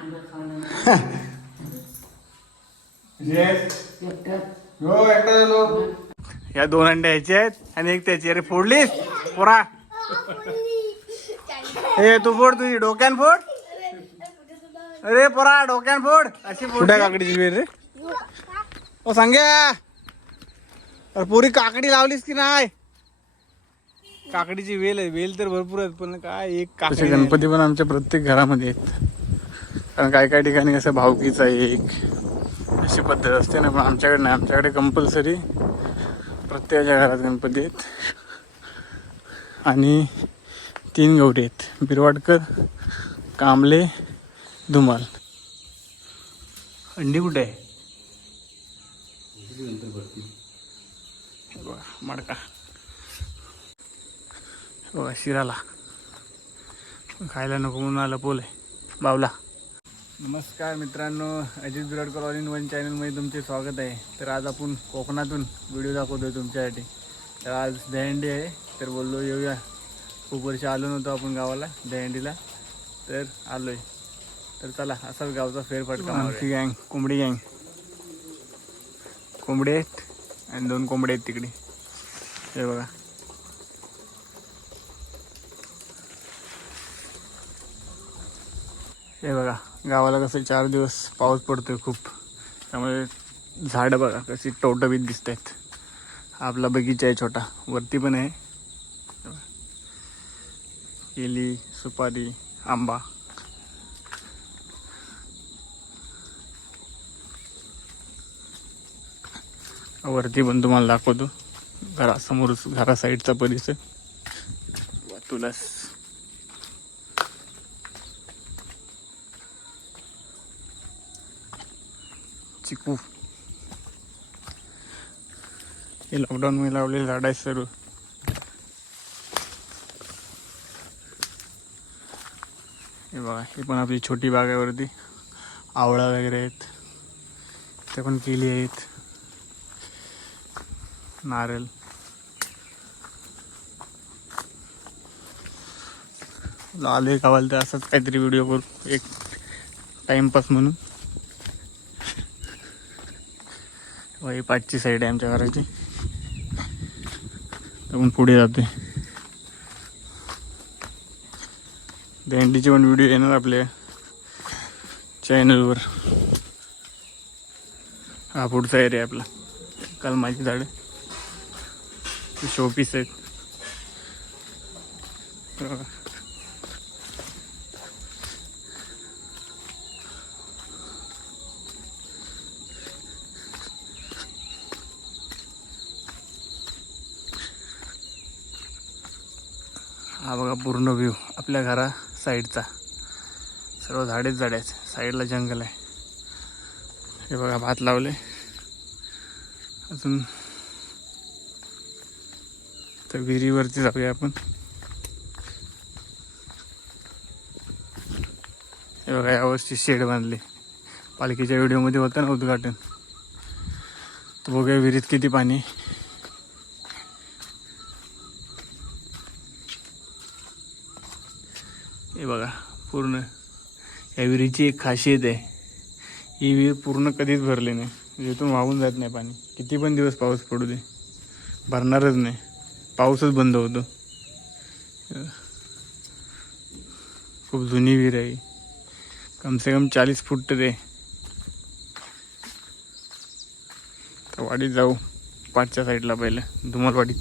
या दोन अंडे याचे आहेत आणि एक त्याची अरे फोडलीस पोरा. हे तू फोड तुझी डोक्यान फोड. अरे पोरा डोक्यान फोड. अशी कुठे काकडीची वेल रे? ओ सांग्या अरे पोरी काकडी लावलीस की नाही? काकडीची वेल आहे. वेल तर भरपूर आहेत पण काय एक काकडी गणपती पण आमच्या प्रत्येक घरामध्ये आहेत. कारण काय काय ठिकाणी असं भावकीचा एक. अशी पद्धत असते ना पण आमच्याकडे नाही. आमच्याकडे कंपल्सरी प्रत्येकाच्या घरात गणपती आहेत. आणि तीन गौरी आहेत. बिरवाडकर कांबले धुमाल. अंडी कुठे आहे? बघा, मडका. बघा शिराला. खायला नको म्हणून आला पोल आहे. बावला. नमस्कार मित्रांनो Ajit Biradkar all in one चॅनलमध्ये तुमचे स्वागत आहे. तर आज आपण कोकणातून व्हिडिओ दाखवतोय तुमच्यासाठी. तर आज दहंडी आहे तर बोललो येऊया. खूप वर्ष आलो नव्हतो आपण गावाला दहंडीला तर आलोय. तर चला असाच गावचा फेरफटका. आमची गँग कोंबडी गँग कोंबडी आहेत आणि दोन कोंबडे आहेत तिकडे. हे बघा. हे बघा. गावाला कसं चार दिवस पाऊस पडतोय खूप. त्यामुळे झाडं बघा कशी टवटवीत दिसत आहेत आपला बगीचा आहे छोटा. वरती पण आहे. केली सुपारी आंबा. वरती पण तुम्हाला दाखवतो. घरासमोरच घरा साईडचा परिसर. तुलास चिकू. हे लॉकडाऊन मी लावलेले झाड आहे सर्व हे बघा हे पण आपली छोटी बाग आहे वरती आवळा वगैरे आहेत. ते पण केली आहेत. नारळ. आले गावाला तर असंच काहीतरी व्हिडिओ करू. एक टाइमपास म्हणून. वही पाचची साईड आहे आमच्या घराची. आपण पुढे जाते भेंडीचे पण व्हिडिओ येणार आपल्या चॅनलवर हा पुढचा एरिया आपला. काल माझी झाडं. शोपीस आहेत. पूर्ण व्ह्यू आपल्या घरा साईडचा सर्व झाडेच झाडे आहेत. साईडला जंगल आहे. हे बघा भात लावले. अजून तर विहिरीवरती जाऊया आपण. हे बघा यावर्षी शेड बांधले. पालखीच्या व्हिडिओमध्ये होतं ना उद्घाटन. तर बघूया विहिरीत किती पाणी आहे. हे बघा पूर्ण या विहिरीची एक खासियत आहे. ही विहीर पूर्ण कधीच भरली नाही. म्हणजे इथून वाहून जात नाही पाणी. किती पण दिवस पाऊस पडू दे. भरणारच नाही. पाऊसच बंद होतो. खूप जुनी विहीर आहे कम कमसे कम चाळीस फूट तर आहे. तर वाडीत जाऊ. पाठच्या साईडला पहिलं. धुमालवाडीत.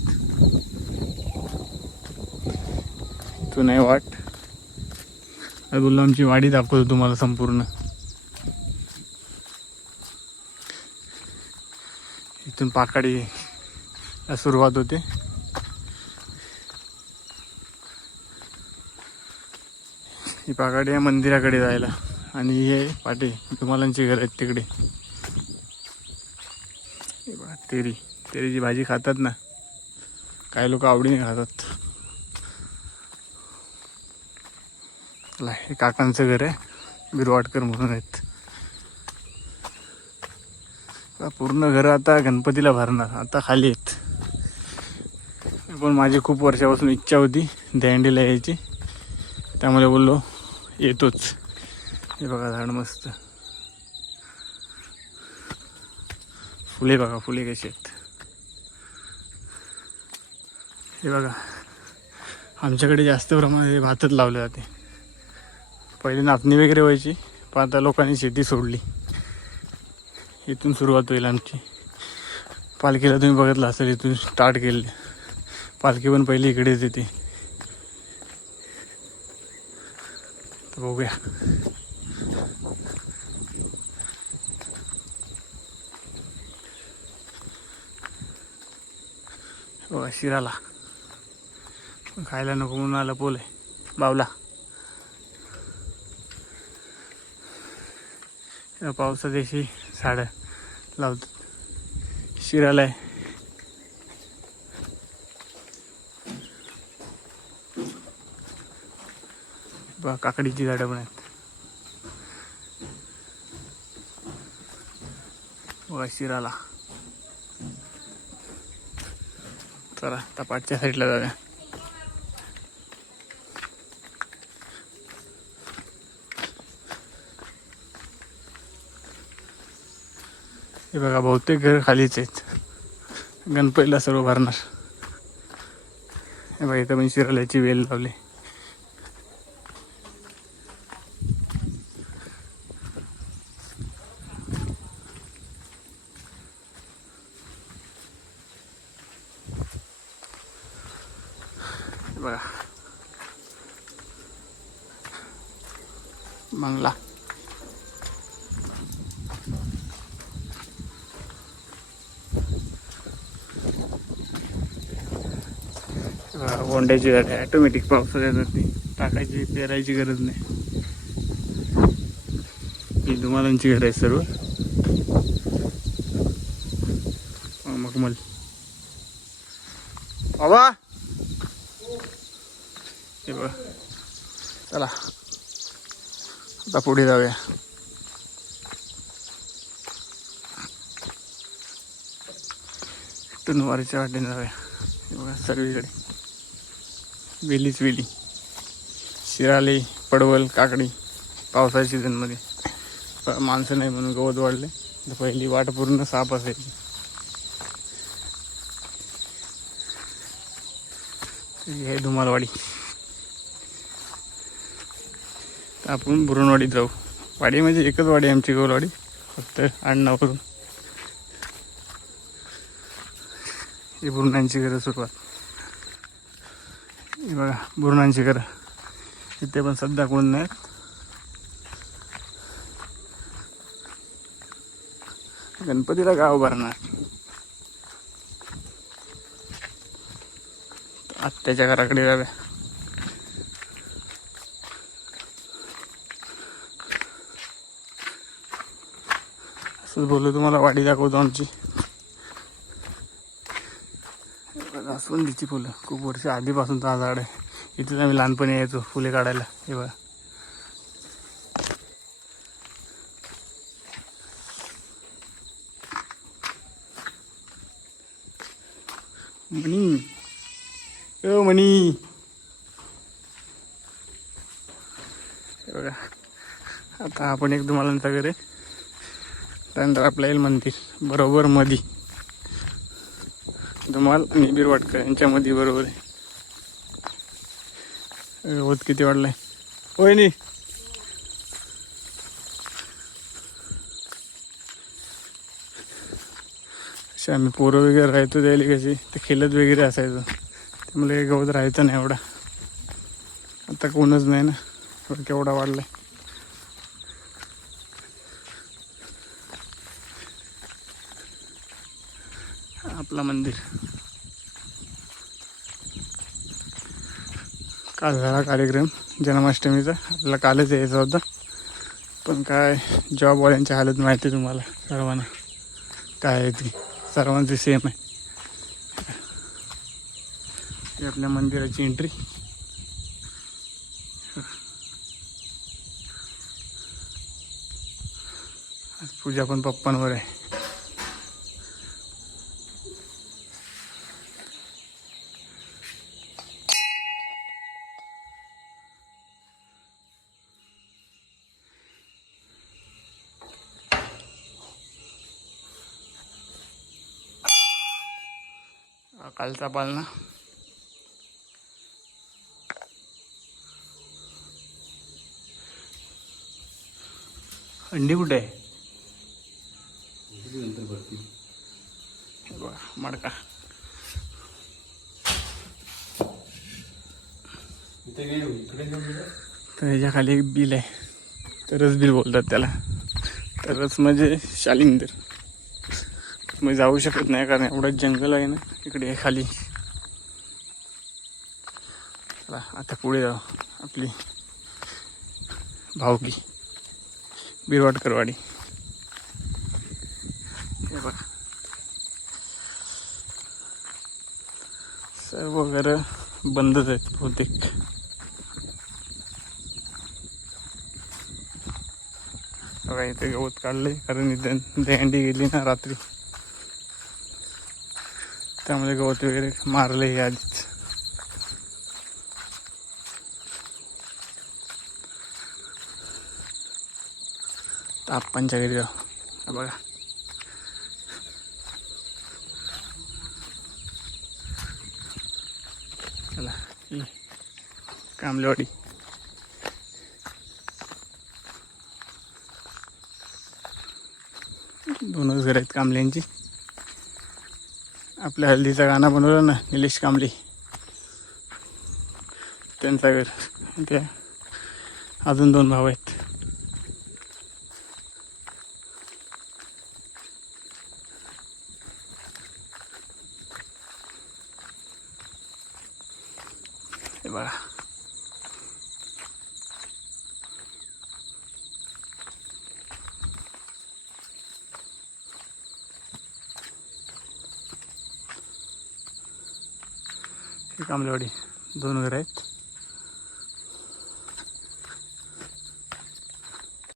तू नाही वाट. आता बोललो आमची वाडी दाखवतो तुम्हाला संपूर्ण. इथून पाकाडी सुरुवात होते. ही पाकाडी या मंदिराकडे जायला. आणि हे पाटे तुम्हालांची घर आहेत तिकडे. तेरी. तेरीची भाजी खातात ना. काही लोक आवडीने खातात चला हे काकांचं घर आहे. बिरवाटकर म्हणून आहेत. पूर्ण घर आता गणपतीला भरणार. आता खाली आहेत. पण माझी खूप वर्षापासून इच्छा होती दहंडीला यायची. त्यामुळे बोललो येतोच. हे बघा झाड मस्त. फुले बघा फुले कशी आहेत. हे बघा. आमच्याकडे जास्त प्रमाणात भातच लावले जाते. पहिले नाचणी वगैरे व्हायची पण आता लोकांनी शेती सोडली. इथून सुरुवात होईल आमची. पालखीला तुम्ही बघितलं असेल इथून स्टार्ट केले. पालखी पण पहिली इकडेच येते. तर बघूया. बघा शिराला. खायला नको म्हणून आला पोले बावला. या पावसात अशी झाडं लावतात. शिराला आहे. काकडीची झाडं पण आहेत. बघा शिराला. चला आता पाठच्या साईडला जाऊया. हे बघा बहुतेक घर खालीच आहेत. गणपतीला सर्व भरणार. हे बघा इथं पण शिराल्याची वेल लावली हे बघा बंगला होंड्याची गाडी ऑटोमॅटिक पावसात येणार ती टाकायची पेरायची गरज नाही. ही धुमालांची घर आहे सर्व. मखमल. बाबा! हे बघ. चला. आता पुढे जाऊया. इथून वाटेने जाऊया. हे बघा सर्वीकडे वेलीच वेली. शिराले पडवल काकडी पावसाच्या सीझनमध्ये प- माणसं नाही म्हणून गवत वाढले. तर पहिली वाट पूर्ण साप असायची. हे आहे धुमालवाडी. तर आपण बुरणवाडीत जाऊ वाडी म्हणजे एकच वाडी आमची गौलवाडी फक्त आडनावरून ही बुरणांची घरं सुरुवात. हे बघा बुरणांची घर. इथे पण सध्या कोण नाहीत. गणपतीला गाव भरणार. आत्याच्या घराकडे जाव्या असंच बोललो तुम्हाला वाडी दाखवतो आमची. जास्वंदीची फुलं. खूप वर्ष आधीपासून हा झाड आहे. इथेच आम्ही लहानपणी यायचो फुले काढायला. हे बघा. मणी ओ मणी बघा. आता आपण एक तुम्हाला नंतर करे त्यानंतर आपल्या येईल म्हणतील. बरोबर मधी. धुमाल आणि बिरवाटकर यांच्यामध्ये बरोबर आहे. गवत किती वाढलाय? होय नी. असे आम्ही पोरं वगैरे राहायचो द्यायला कशी ते खेळत वगैरे असायचं. त्यामुळे काही गवत राहायचं नाही एवढा. आता कोणच नाही ना. केवढा वाढलाय. आपला मंदिर. काल झाला कार्यक्रम जन्माष्टमीचा. आपल्याला कालच यायचा होता. पण काय जॉबवाल्यांची हालत माहिती आहे तुम्हाला सर्वांना. काय आहे ती? सर्वांची सेम आहे. ही आपल्या मंदिराची एंट्री आज पूजा पण पप्पांवर आहे. कालचा पालना. अंडी कुठे आहे? बघा मडका. तर ह्याच्या खाली एक बिल आहे. तरच बिल बोलतात त्याला. तरच म्हणजे शालिंदर मग जाऊ शकत नाही कारण एवढं जंगल आहे ना इकडे खाली चला आता पुढे जाऊ आपली भावकी बिरवाडकरवाडी हे बघा सर्व घरं बंदच आहेत बहुतेक इथे गवत काढले कारण इथे दहंडी गेली ना रात्री त्यामुळे गवत वगैरे मारले हे आधीच. ताप्पांच्या घरी जाऊ. बघा. चला. कामलेवाडी. दोनच घर आहेत कामल्यांची. आपल्या हल्दीचा गाणं बनवलं ना निलेश कांबळे. त्यांचा घर. त्या अजून दोन भाऊ आहेत हे बघा ही दोन घर आहेत.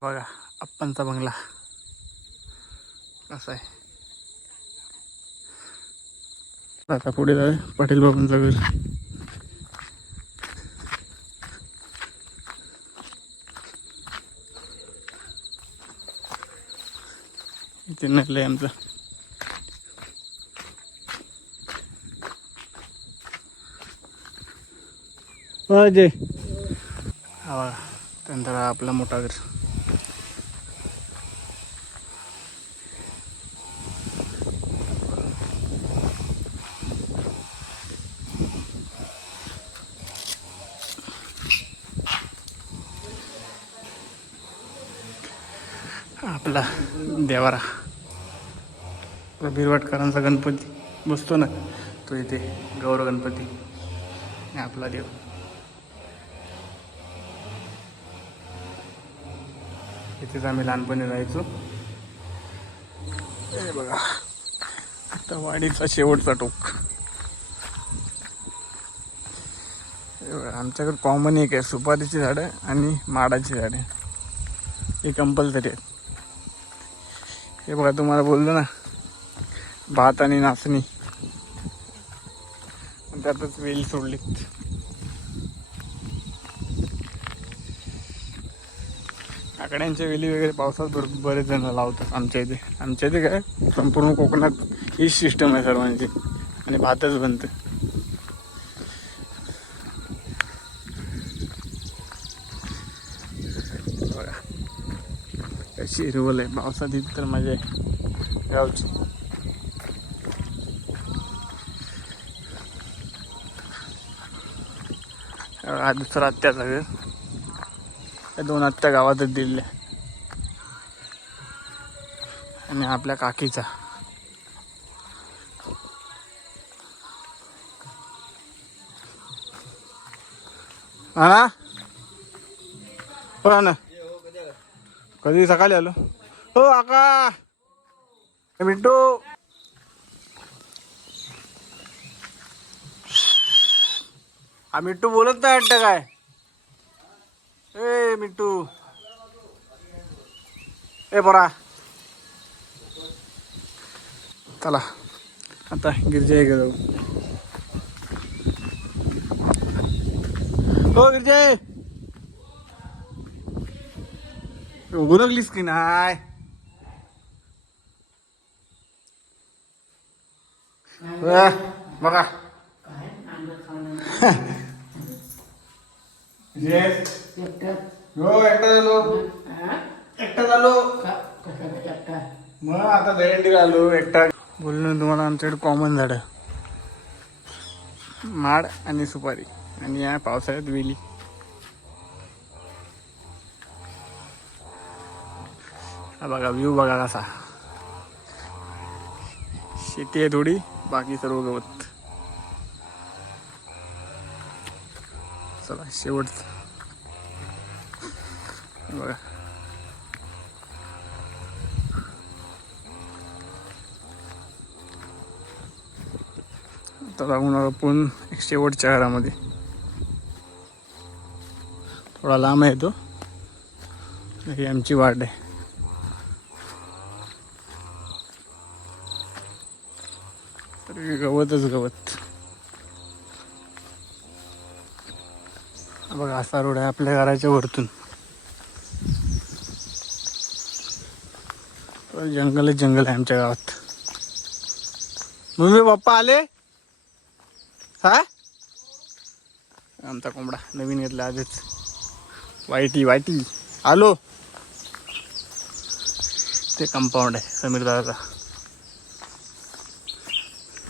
बघा अप्पांचा बंगला. असा आहे. आता पुढे जाऊ पाटील बाबांचा घर. इथे नाही आमचं. जय. त्यानंतर आपला मोठा घर आपला देवारा. आपला बिरवाटकरांचा गणपती. बसतो ना. तो इथे गौर गणपती. आपला देव. तिथेच आम्ही लहानपणी राहायचो. हे बघा. आता वाडीचा शेवटचा टोक. आमच्याकडे कॉमन एक आहे सुपारीची झाडं आणि माडाची झाडं. हे कंपल्सरी आहेत. हे बघा तुम्हाला बोललो ना भात आणि नाचणी. त्यातच वेल सोडलीत. आकड्यांच्या वेली वगैरे पावसात भर बरेच जण लावतात आमच्या इथे. आमच्या इथे काय संपूर्ण कोकणात हीच सिस्टम आहे सर्वांची. आणि भातच बनतं. बघा. कशी हिरवल आहे. पावसात इथं तर मजा आहे. गावची. हा दुसरा आत्याचा वेळ. या दोन आत्ता गावातच दिलेल्या आणि आपल्या काकीचा. हा हो ना कधी सकाळी आलो? हो आका मिंटू. हा मिंटू बोलत नाही वाटतं काय? ए मिट्टू ए बरा. चला. आता गिरजा जाऊ. हो गिरजा. गुरगलीस की नाय बघा. हो एकटा झालो. एकटा झालो. मग आता दहीहंडीला आलो एकटा. बोललो तुम्हाला आमच्याकडे कॉमन झाड. माड आणि सुपारी. आणि या पावसाळ्यात वेली. हा बघा व्ह्यू बघा कसा. शेती आहे थोडी बाकी सर्व गवत. चला शेवटचं. बघा आता जाऊन आपण एक शेवटच्या घरामध्ये थोडा लांब आहे तो ही आमची वाट आहे गवतच गवत बघा असा रोड आहे आपल्या घराच्या वरतून जंगलच जंगल आहे आमच्या गावात. मम्मी पप्पा आले? हा? आमचा कोंबडा नवीन घेतला आधीच वाईटी वाईटी. आलो. ते कंपाऊंड आहे समीर दादाचा.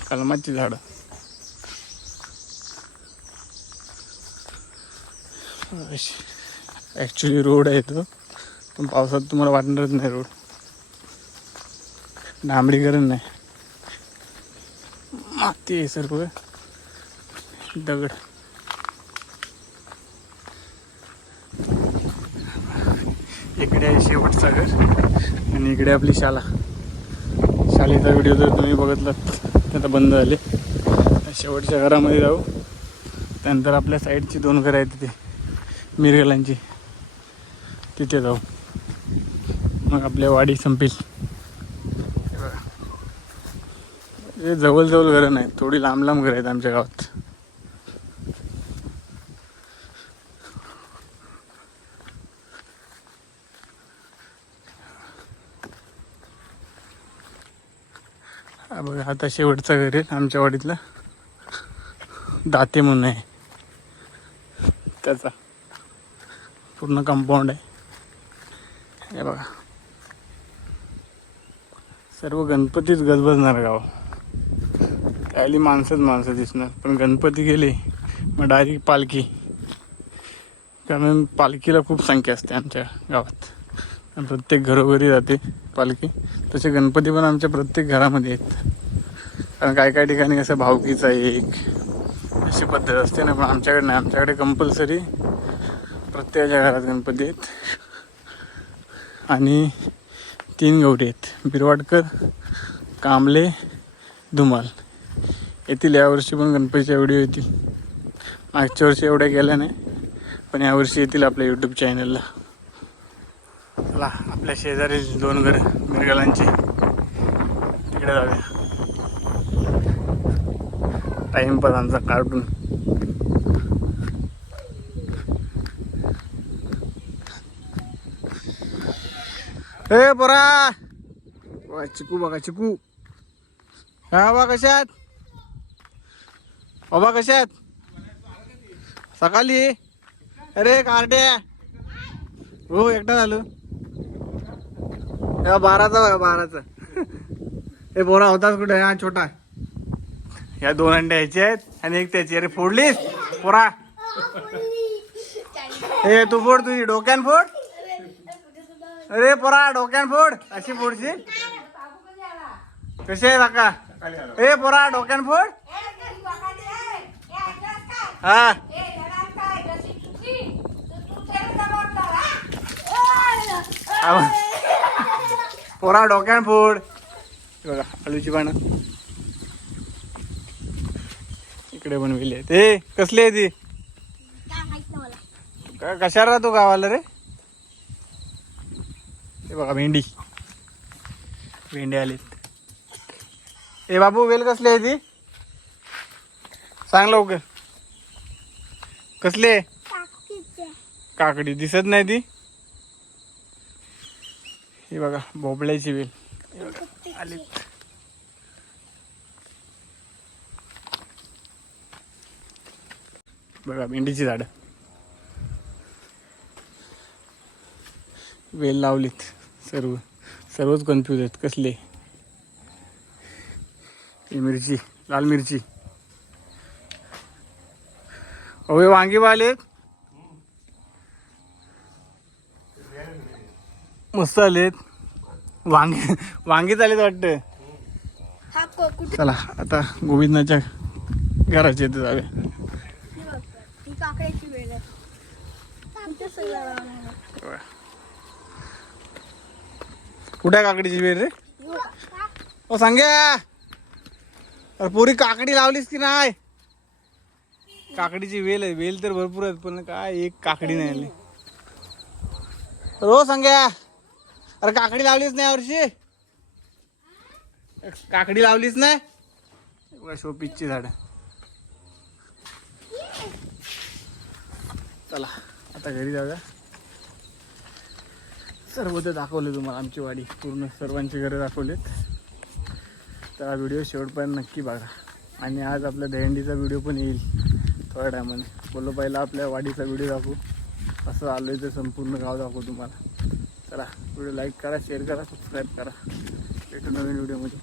कलमाची झाडं. ॲक्च्युली रोड आहे तो. पण पावसात तुम्हाला वाटणारच नाही रोड. डांबरीकरण नाही. माती आहे सर्व दगड. इकडे आहे शेवटचा घर आणि इकडे आपली शाला. शाळेचा व्हिडिओ जर तुम्ही बघितलात तर आता बंद झाले. शेवटच्या घरामध्ये जाऊ. त्यानंतर आपल्या साईडची दोन घरं आहेत तिथे. मिरगलांची. तिथे जाऊ. मग आपल्या वाडी संपेल हे बघा. हे जवळजवळ घरं नाही थोडी लांब लांब घरं आहेत आमच्या गावात. बघा आता शेवटचं घर आहे आमच्या वाडीतलं. दाते म्हणून आहे. त्याचा पूर्ण कंपाऊंड आहे. हे बघा. सर्व गणपतीच गजबजणार गाव त्याली माणसंच माणसं दिसणार. पण गणपती गेले मग डायरेक्ट पालखी. कारण पालखीला खूप संख्या असते आमच्या गावात. प्रत्येक घरोघरी जाते पालखी. तसे गणपती पण आमच्या प्रत्येक घरामध्ये आहेत. कारण काय काय ठिकाणी असं भावकीचा एक. अशी पद्धत असते ना पण आमच्याकडे नाही. आमच्याकडे कंपल्सरी प्रत्येकाच्या घरात गणपती आहेत. आणि तीन गवटे आहेत. बिरवाडकर कांबले धुमाल. येतील यावर्षी पण गणपतीच्या व्हिडिओ येतील. मागच्या वर्षी एवढ्या गेल्या नाही पण यावर्षी येतील आपल्या यूट्यूब चॅनलला चला आपल्या शेजारी दोन घर मिरगलांचे. तिकडे जाऊया. टाइमपास आमचा कार्टून ए पोरा! चिकू बघा चिकू. हा बा कशात बाबा कशात सकाळी? अरे कार्टे हो एकटा झालो. बाराचा बघा बाराचा. हे पोरा होताच कुठे हा छोटा. या दोन अंडे यायचे आहेत आणि एक त्याची. अरे फोडलीस? पोरा. हे तू फोड तुझी डोक्यान फोड. अरे पोरा डोक्यान फोड. अशी फोडशील? कशी आहे काका? ए पोरा डोक्यान फोड. हा. पोरा डोक्यान फोड. बघा आलूची पानं. इकडे बनविली ए कसली आहे ती? का- कशाला राहतो गावाला रे? हे बघा भेंडी. भेंडी आलीत. ए बाबू वेल कसली आहे ती? सांग लवकर. कसली? काकडी. दिसत नाही ती? ही बघा भोपळ्याची वेल. बघा आलीत बघा भेंडीची झाडं. वेल लावलीत सर्व. सर्वच कन्फ्यूज आहेत. कसले? ही मिरची लाल मिरची. अहो वांगी आलेत मस्त आलेत. वांगे वांगीच आलेत वाटतं. चला आता गोविंदाच्या आमच्या सगळं लावणार. कुठे काकडीची वेळ रे? ओ सांग्या अरे पुरी काकडी लावलीस की नाही? काकडीची वेल आहे. वेल तर भरपूर आहेत पण काय एक काकडी नाही आली. रो सांग्या. अरे काकडी लावलीच नाही यावर्षी. काकडी लावलीच नाही? शोपीसची झाड. चला आता घरी जाऊया. सर्व ते दाखवले तुम्हाला आमची वाडी. पूर्ण सर्वांची घरं दाखवलेत. तर हा व्हिडिओ शेवटपर्यंत नक्की बघा. आणि आज आपल्या दहीहंडीचा व्हिडिओ पण येईल. थोड्या टायमाने. बोललो पहिला आपल्या वाडीचा व्हिडिओ दाखवू. असं आलो आहे ते संपूर्ण गाव दाखवू तुम्हाला. चला व्हिडिओ लाईक करा शेअर करा सबस्क्राईब करा. भेटू नवीन व्हिडिओमध्ये